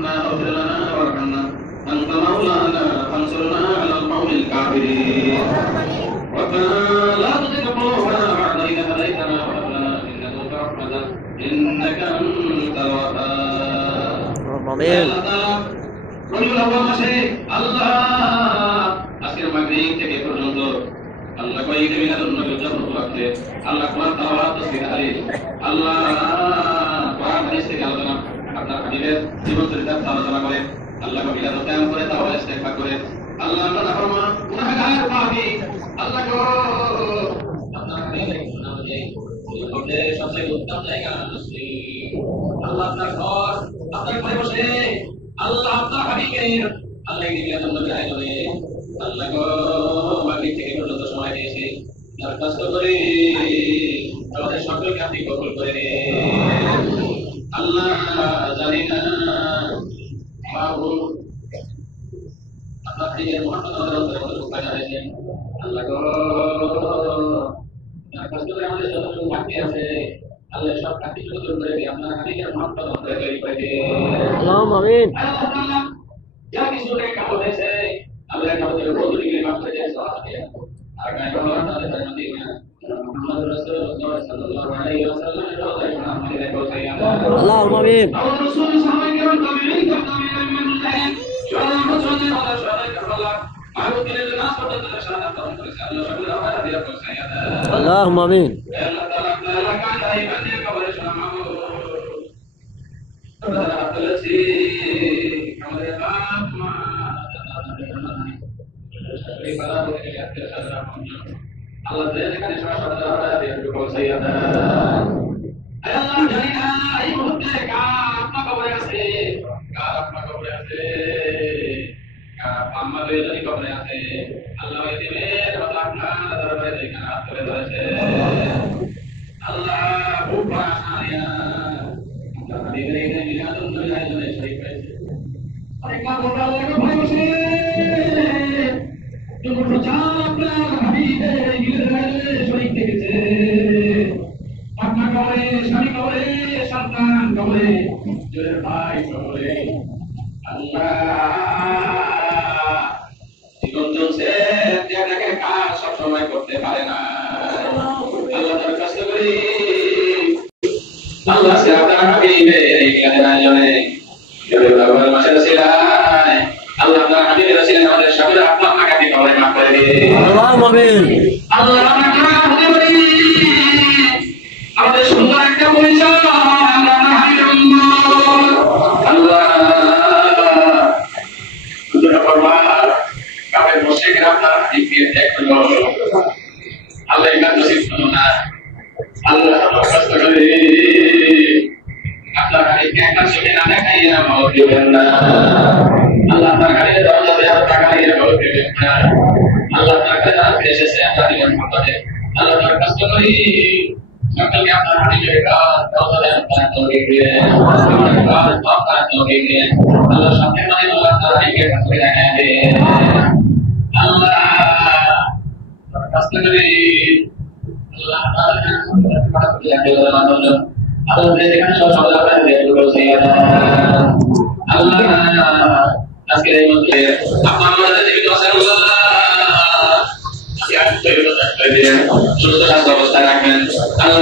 ربنا اغفر لنا وارحمنا أنت مولانا فانصرنا على القوم الكافرين ربنا لا تزغ قلوبنا بعد إذ هديتنا وهب لنا من لدنك رحمة إنك أنت الوهاب آمين রবিউল আউয়াল মাসে আল্লাহ আজকের মাগরিব থেকে পর্যন্ত আল্লাহ কয়েক মিনিটের জন্য উদযাপন করতে আল্লাহ কোরআন তেলাওয়াত তাসবিহ তাহলিল আল্লাহ কোরআন হাদিস থেকে আলোচনা আপনার হাবিবের জীবন চরিত্র আলোচনা করে আল্লাহ কবিলা দোকান করে তাওবা ইস্তেগফার করে আল্লাহ আমরা নাফরমান গুনাহগার পাপী আল্লাহ গো আপনার হাবিবের নাম দিয়ে জীবনের সবচেয়ে উত্তম জায়গা আল্লাহ আপনার ঘর আপনার ঘরে বসে আল্লাহ আপনার হাবিবের আল্লাহ দিবিয়া জন্য চাই করে আল্লাহ গো মাগরিব থেকে পর্যন্ত সময় দিয়েছি দরখাস্ত করে আমাদের সকলকে আপনি কবুল করে নিন আল্লাহ জানি না বাবু আপনার হাবিবের মুহাম্মদ রাসূলুল্লাহ সাল্লাল্লাহু আলাইহি ওয়াসাল্লাম আল্লাহ গো দরখাস্ত করে আমাদের যতটুকু বাকি আছে আল্লাহ সব কাটি চুরি করে দিয়ে আপনার হাবিবের মুহাম্মদ রাসূলুল্লাহ তৈরি করে দিন আল্লাহুম্মা আমিন আল্লাহ যা কিছু রেখা হয়েছে আল্লাহ আমাদের বদলিকে মাফ করে দেন আর গায়ে বলা তাদের মদিনা মুহাম্মদ রাসূলুল্লাহ সাল্লাল্লাহু আলাইহি ওয়াসাল্লাম আমাদের পৌঁছায় আল্লাহুম্মা আমিন আর রাসূল সাহাবায়ে কেরাম তাবিঈন তাবিঈন اللهم امين আমাদের যদি কবরে আছে আল্লাহ এদের কথা আপনার দরবারে দেখেন হাত তুলে ধরেছে আল্লাহ খুব আশায়া আপনার হাবিবের এই মিলাদুন নবীর আয়োজনে শরীক হয়েছে অনেক মা বোনরা আল্লাহকে ভয় বসে যখন প্রচার আপনার হাবিবের এই মিলাদুন আয়োজনে শরীক থেকেছে আপনার কবরে স্বামী কবরে সন্তান কবরে জয়ের ভাই কবরে আল্লাহ সময় করতে পারে না আল্লাহ দরখাস্ত করি আল্লাহ সে আপনার হাবিবের এই মিলাদের আয়োজনে রবিউল আউয়াল মাসের সিলায় আল্লাহ আপনার হাবিবের রাসূলের আমাদের সকলের আপনার আগামী কবরে মাফ করে দিন আল্লাহুম্মা আমিন আল্লাহ আপনার হাতে বলি আমাদের সুন্দর একটা পরিচয় আমরা হাবিবের উম্মত আল্লাহ দুনিয়া পরবার কাবে মুশরিকরা আপনার হাবিবকে দেখলো আল্লাহ ইমান নসিব করুন না আল্লাহ দরখাস্ত করি আপনার হাবিবকে একটা চোখে না দেখাইয়া মাওত দিবেন না আল্লাহ আপনার হাবিবের দরজা দিয়ে তাকাইয়া মাওত দিবেন না আল্লাহ আপনার কাছে এসেছে আপনার জীবন সম্পদে আল্লাহ দরখাস্ত করি সকলকে আপনার হাবিবের কাজ দরজা দিয়ে আপনার তৌফিক দিবেন কাজ আপনার তৌফিক দিবেন আল্লাহ সবচেয়ে মানে আল্লাহ আপনার হাবিবকে কাছে দেখায় দেন আল্লাহ দরখাস্ত করি আল্লাহ আল্লাহ যেখানে সব সমাধান আল্লাহ আজকের এই মধ্যে আপনার আমাদের জীবিত আছেন সুস্থ স্বাস্থ্য অবস্থা রাখবেন আল্লাহ